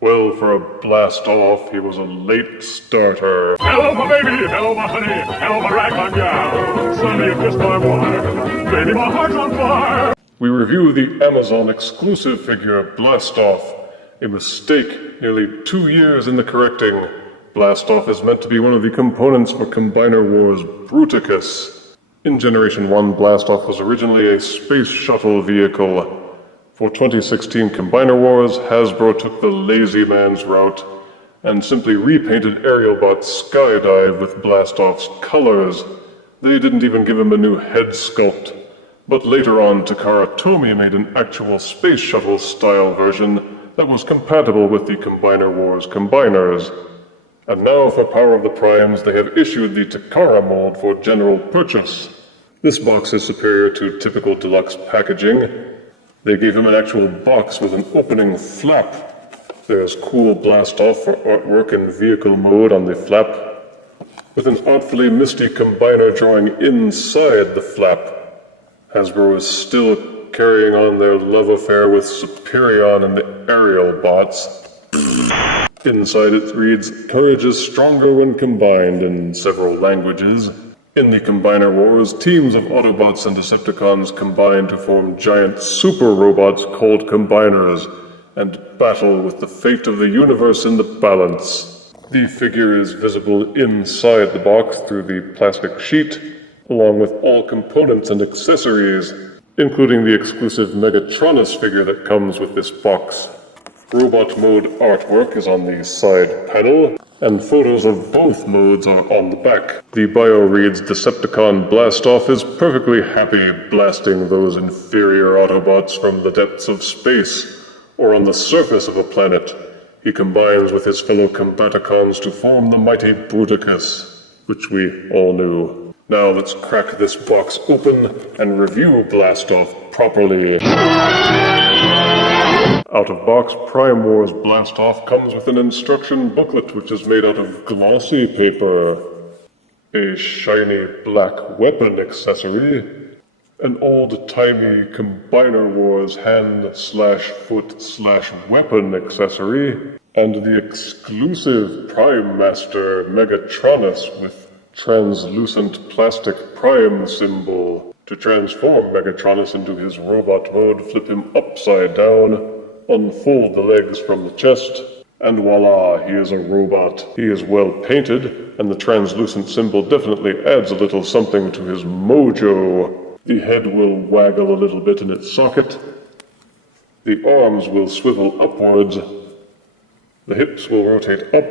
Well, for a blast-off, he was a late starter. Hello, my baby! Hello, my honey! Hello, my ragtime gal! Sonny, you kissed my wife! Baby, my heart's on fire! We review the Amazon exclusive figure Blast-Off. A mistake, nearly 2 years in the correcting. Blast-Off is meant to be one of the components for Combiner Wars Bruticus. In Generation 1, Blast-Off was originally a space shuttle vehicle. For 2016 Combiner Wars, Hasbro took the lazy man's route and simply repainted Aerialbot Skydive with Blast-Off's colors. They didn't even give him a new head sculpt. But later on, Takara Tomy made an actual space shuttle style version that was compatible with the Combiner Wars combiners. And now for Power of the Primes, they have issued the Takara mold for general purchase. This box is superior to typical Deluxe packaging. They gave him an actual box with an opening flap. There's cool Blast-Off for artwork in vehicle mode on the flap, with an artfully misty combiner drawing inside the flap. Hasbro is still carrying on their love affair with Superion and the Aerialbots. Inside it reads, "Courage is stronger when combined," in several languages. In the Combiner Wars, teams of Autobots and Decepticons combine to form giant super robots called Combiners, and battle with the fate of the universe in the balance. The figure is visible inside the box through the plastic sheet, along with all components and accessories, including the exclusive Megatronus figure that comes with this box. Robot mode artwork is on the side panel, and photos of both modes are on the back. The bio reads, "Decepticon Blast-Off is perfectly happy blasting those inferior Autobots from the depths of space, or on the surface of a planet. He combines with his fellow Combaticons to form the mighty Bruticus," which we all knew. Now let's crack this box open and review Blast-Off properly. Out of box, Prime Wars Blast-Off comes with an instruction booklet which is made out of glossy paper, a shiny black weapon accessory, an old-timey Combiner Wars hand/foot/weapon accessory, and the exclusive Prime Master Megatronus with translucent plastic Prime symbol. To transform Megatronus into his robot mode, flip him upside down, unfold the legs from the chest, and voila, he is a robot. He is well painted, and the translucent symbol definitely adds a little something to his mojo. The head will waggle a little bit in its socket. The arms will swivel upwards. The hips will rotate up,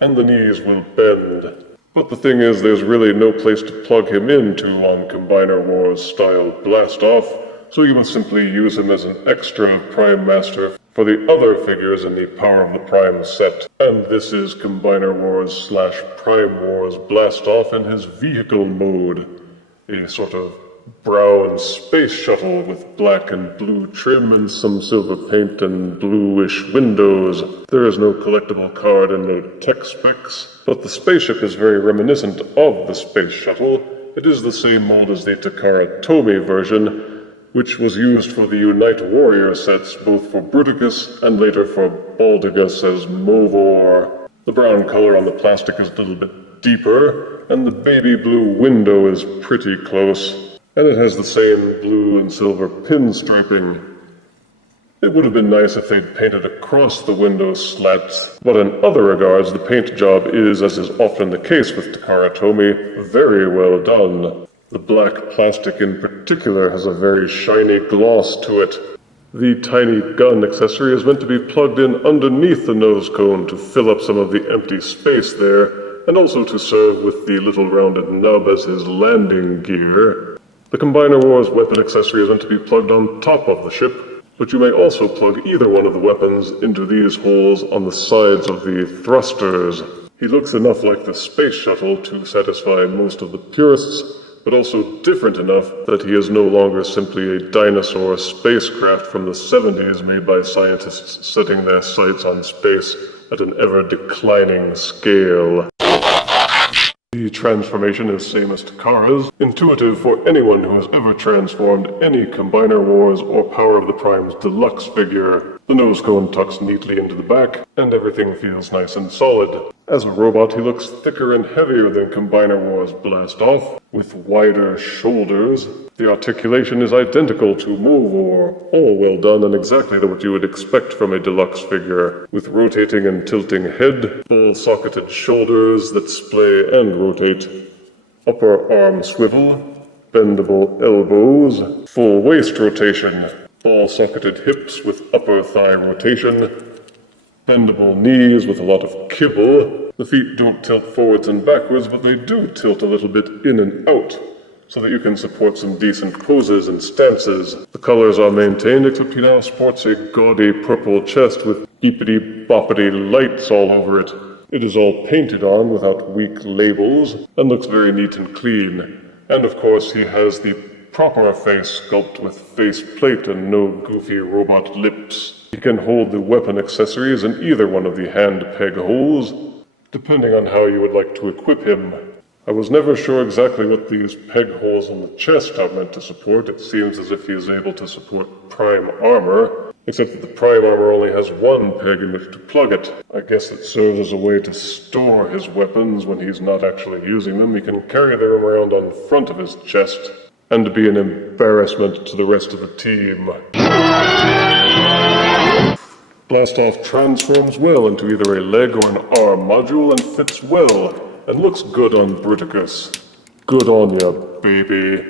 and the knees will bend. But the thing is, there's really no place to plug him into on Combiner Wars style Blast-Off, so you must simply use him as an extra Prime Master for the other figures in the Power of the Prime set. And this is Combiner Wars/Prime Wars Blast-Off in his vehicle mode. A sort of brown space shuttle with black and blue trim and some silver paint and bluish windows. There is no collectible card and no tech specs, but the spaceship is very reminiscent of the space shuttle. It is the same mold as the Takara Tomy version, which was used for the Unite Warrior sets, both for Bruticus and later for Baldigus as Movor. The brown color on the plastic is a little bit deeper, and the baby blue window is pretty close, and it has the same blue and silver pinstriping. It would have been nice if they'd painted across the window slats, but in other regards, the paint job is, as is often the case with Takara Tomy, very well done. The black plastic in particular has a very shiny gloss to it. The tiny gun accessory is meant to be plugged in underneath the nose cone to fill up some of the empty space there, and also to serve with the little rounded nub as his landing gear. The Combiner Wars weapon accessory is meant to be plugged on top of the ship, but you may also plug either one of the weapons into these holes on the sides of the thrusters. He looks enough like the space shuttle to satisfy most of the purists, but also different enough that he is no longer simply a dinosaur spacecraft from the 70s made by scientists setting their sights on space at an ever-declining scale. The transformation is same as Takara's, intuitive for anyone who has ever transformed any Combiner Wars or Power of the Primes Deluxe figure. The nose cone tucks neatly into the back, and everything feels nice and solid. As a robot, he looks thicker and heavier than Combiner Wars Blastoff, with wider shoulders. The articulation is identical to Movor, all well done and exactly what you would expect from a deluxe figure, with rotating and tilting head, ball-socketed shoulders that splay and rotate, upper arm swivel, bendable elbows, full waist rotation, ball-socketed hips with upper thigh rotation, bendable knees with a lot of kibble. The feet don't tilt forwards and backwards, but they do tilt a little bit in and out, so that you can support some decent poses and stances. The colors are maintained, except he now sports a gaudy purple chest with beepity-boppity lights all over it. It is all painted on without weak labels, and looks very neat and clean. And of course, he has the proper face sculpt with face plate and no goofy robot lips. He can hold the weapon accessories in either one of the hand peg holes, depending on how you would like to equip him. I was never sure exactly what these peg holes on the chest are meant to support. It seems as if he is able to support prime armor, except that the prime armor only has one peg in which to plug it. I guess it serves as a way to store his weapons when he's not actually using them. He can carry them around on front of his chest, and to be an embarrassment to the rest of the team. Blastoff transforms well into either a leg or an arm module and fits well, and looks good on Bruticus. Good on ya, baby.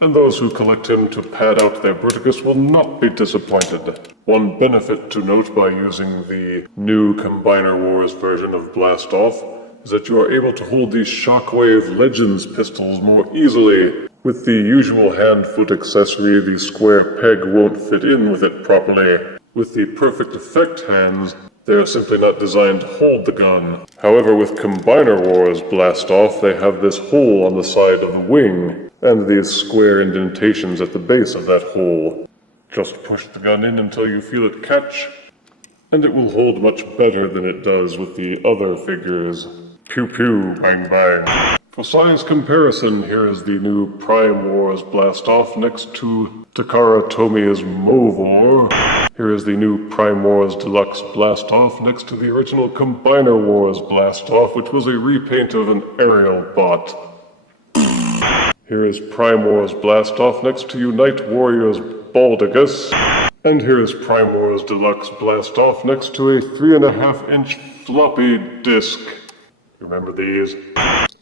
And those who collect him to pad out their Bruticus will not be disappointed. One benefit to note by using the new Combiner Wars version of Blastoff is that you are able to hold these Shockwave Legends pistols more easily. With the usual hand-foot accessory, the square peg won't fit in with it properly. With the Perfect Effect hands, they are simply not designed to hold the gun. However, with Combiner Wars Blastoff, they have this hole on the side of the wing, and these square indentations at the base of that hole. Just push the gun in until you feel it catch, and it will hold much better than it does with the other figures. Pew pew, bang bang. For size comparison, here is the new Prime Wars Blastoff next to Takara Tomi's Movor. Here is the new Prime Wars Deluxe Blastoff next to the original Combiner Wars Blastoff, which was a repaint of an aerial bot. Here is Prime Wars Blastoff next to Unite Warriors Baldigus. And here is Prime Wars Deluxe Blastoff next to a 3.5-inch floppy disk. Remember these?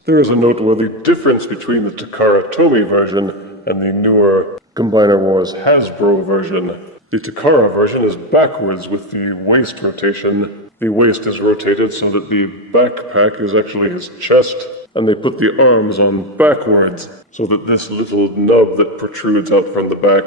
There is a noteworthy difference between the Takara Tomy version and the newer Combiner Wars Hasbro version. The Takara version is backwards with the waist rotation. The waist is rotated so that the backpack is actually his chest, and they put the arms on backwards so that this little nub that protrudes out from the back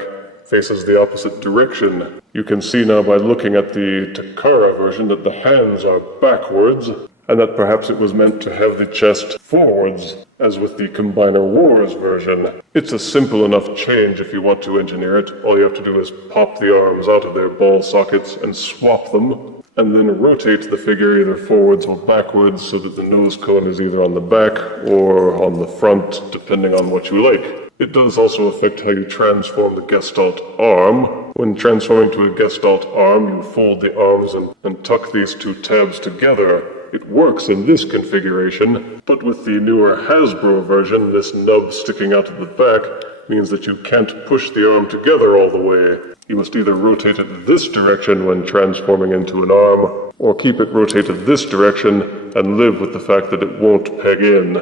faces the opposite direction. You can see now by looking at the Takara version that the hands are backwards, and that perhaps it was meant to have the chest forwards, as with the Combiner Wars version. It's a simple enough change if you want to engineer it. All you have to do is pop the arms out of their ball sockets and swap them, and then rotate the figure either forwards or backwards so that the nose cone is either on the back or on the front, depending on what you like. It does also affect how you transform the Gestalt arm. When transforming to a Gestalt arm, you fold the arms and tuck these two tabs together. It works in this configuration, but with the newer Hasbro version, this nub sticking out of the back means that you can't push the arm together all the way. You must either rotate it this direction when transforming into an arm, or keep it rotated this direction and live with the fact that it won't peg in.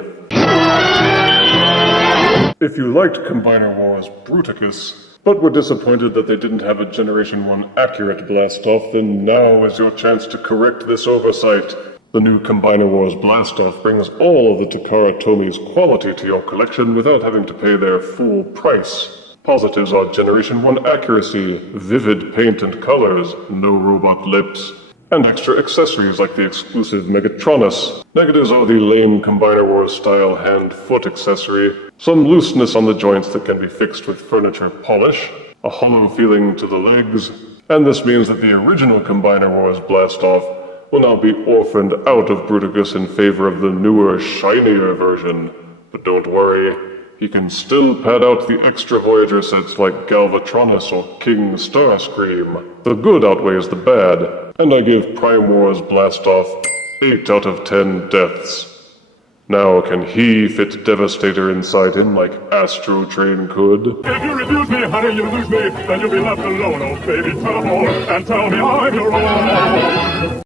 If you liked Combiner Wars Bruticus, but were disappointed that they didn't have a Generation 1 accurate Blastoff, then now is your chance to correct this oversight. The new Combiner Wars Blastoff brings all of the Takara Tomi's quality to your collection without having to pay their full price. Positives are Generation 1 accuracy, vivid paint and colors, no robot lips, and extra accessories like the exclusive Megatronus. Negatives are the lame Combiner Wars style hand-foot accessory, some looseness on the joints that can be fixed with furniture polish, a hollow feeling to the legs, and this means that the original Combiner Wars Blastoff will now be orphaned out of Bruticus in favor of the newer, shinier version. But don't worry, he can still pad out the extra Voyager sets like Galvatronus or King Starscream. The good outweighs the bad, and I give Prime Wars Blastoff 8 out of 10 deaths. Now can he fit Devastator inside him like Astro Train could? If you refuse me, honey, you lose me. Then you'll be left alone, oh baby, tell them all, and tell me I'm your own.